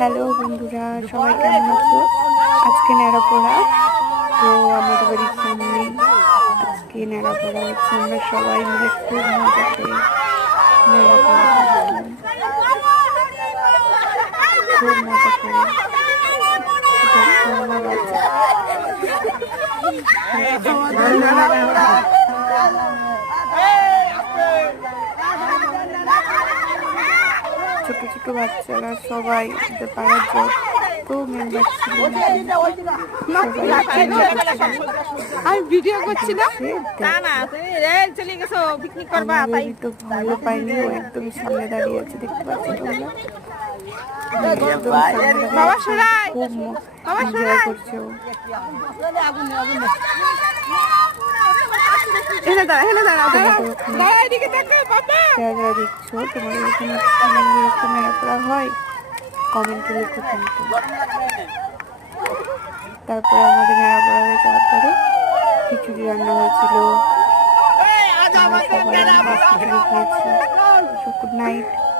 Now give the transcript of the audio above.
Hello বন্ধুরা, সবাই কেমন আছো? আজকে ন্যাড়াপোড়া, তো আমাদের বাড়ির সামনে আজকে ন্যাড়াপোড়া হচ্ছে। আমরা সবাই মিলে খুব মজা করে ন্যাড়াপোড়া করছিলাম, খুব মজা করে। দেখো আমার বাচ্চা ছোট ছোট বাচ্চারা সবাই পাড়ার যত মেম্বার ছিল আমি ভিডিও করছিলাম। তো ভালো পাইনি, ও একদমই সামনে দাঁড়িয়ে আছে, দেখতে পাচ্ছি তোমরা। একদম সামনে দাঁড়িয়ে আছে, খুব এনজয় করছে ও। যারা দেখছো তোমাদের এখানে এরকম ন্যাড়াপোড়া হয়, কমেন্টে লিখো কিন্তু। তারপরে আমাদের ন্যাড়াপোড়া হয়ে যাওয়ার পরে খিচুড়ি রান্না হয়েছিল, আমরা সবাই খিচুড়ি খেয়েছি। Good night.